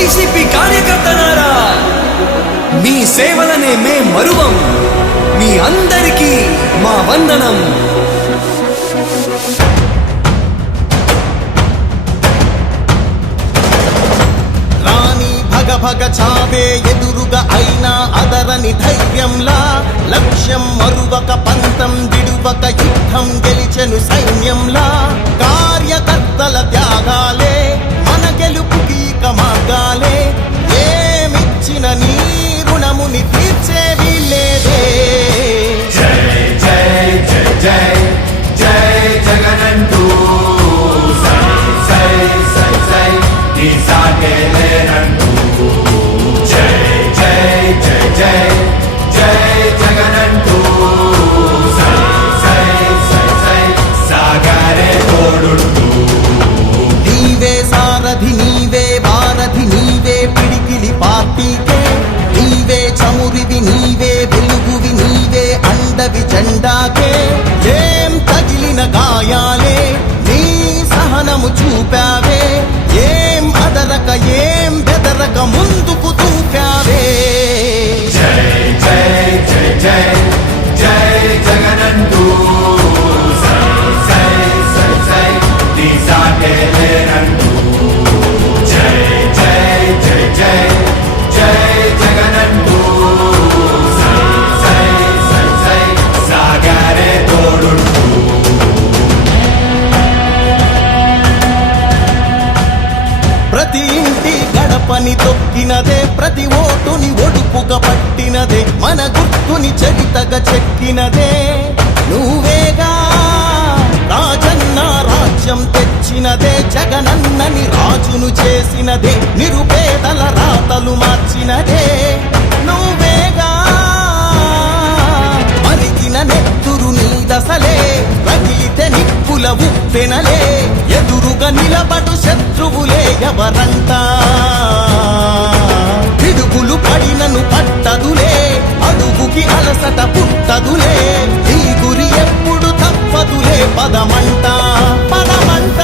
YCP కార్యకర్తలారా, మీ సేవలనే మే మరువం. మీ అందరికీ మా వందనం. భగ చావే ఎదురుగా అయినా అదరని ధైర్యంలా, లక్ష్యం మరువక పంతం విడువక యుద్ధం గెలిచెను సైన్యంలా. కార్యకర్తల త్యాగాలే మన గెలుపుకి మార్గాలే. ఏమిచ్చిన నీ రుణముని తీర్చేది లేదే. జై జై జై జై జై జగనంటూ సై సై సై సై నీ సాటే లేనంటూ. జై జై జై జై జై జగనంటూ సై సై సై సై సాగరే తోడుంటూ. నీవే సారథి నీవే వారధి నీవే పిడికిలి పార్టీకే. నీవే చమురివి నీవే వెలుగువి నీవే అండవి జెండాకే. ఏం తగిలిన గాయాలే నీ సహనము చూపావే. ఏం అదరక ఏం బెదరక ముందుకు దూకావే. జై జై జై జై జై జగనంటూ సై సై సై సై నీ సాటే లేనంటూ. జై జై జై జై జై జగనంటూ సై సై సై సై సాగరే తోడుంటూ. ప్రతి ఇంటి గడపని తొక్కినదే, ప్రతి ఓటుని ఒడుపుగా పట్టినదే, మన గుర్తుని చరితగా చెక్కినదే నువ్వేగా. రాజన్న రాజ్యం తెచ్చినదే, జగనన్నని రాజును చేసినదే, నిరుపేదల రాతలు మార్చినదే నువ్వేగా. మరిగిన నెత్తురు నీ దశలే, రగిలితే నిప్పుల ఉప్పెనలే. ఎదురుగా నిలబడు శత్రువులే ఎవరంట. పిడుగులు పడినను పట్టదులే, అడుగుకి అలసట పుట్టదులే. ఈ గురి ఎప్పుడు తప్పదులే, పదమంట పదమంట.